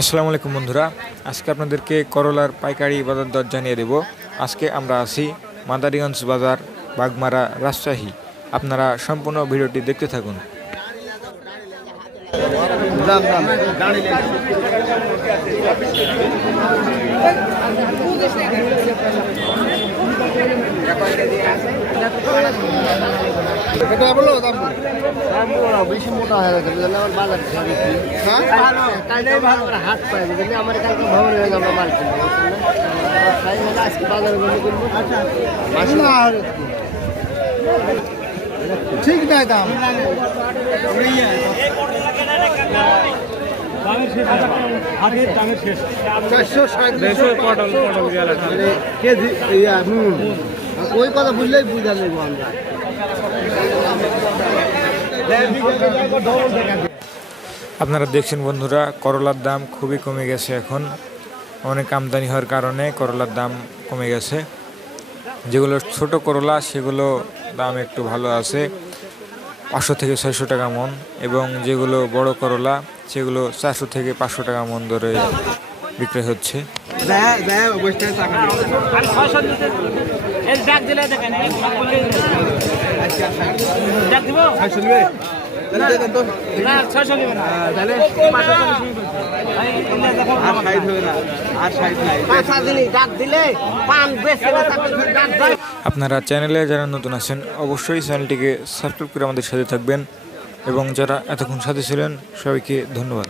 আসসালামু আলাইকুম বন্ধুরা, আজকে আপনাদেরকে করলার পাইকারি বাজার দর জানিয়ে দেব। আজকে আমরা আছি মাদারীগঞ্জ বাজার, বাগমারা, রাজশাহী। আপনারা সম্পূর্ণ ভিডিওটি দেখতে থাকুন। বেশি মোটা হয়ে গেছে আমার বাজার হাত পাই আমার কালকে ভবন হয়ে যাবো মাল কিনবো আজকে বাজারে কিনবো ঠিক নাই দাম কেজি ওই কথা বুঝলেই বুঝা নেবো আমরা। আপনারা দেখছেন বন্ধুরা, করলার দাম খুবই কমে গেছে। এখন অনেক আমদানি হওয়ার কারণে করলার দাম কমে গেছে। যেগুলো ছোট করলা সেগুলো দাম একটু ভালো আছে, 500 থেকে 600 টাকা মন, এবং যেগুলো বড় করলা সেগুলো 400 থেকে 500 টাকা মন ধরে বিক্রয় হচ্ছে। আপনারা চ্যানেলে যারা নতুন আছেন অবশ্যই চ্যানেলটিকে সাবস্ক্রাইব করে আমাদের সাথে থাকবেন, এবং যারা এতক্ষণ সাথে ছিলেন সবাইকে ধন্যবাদ।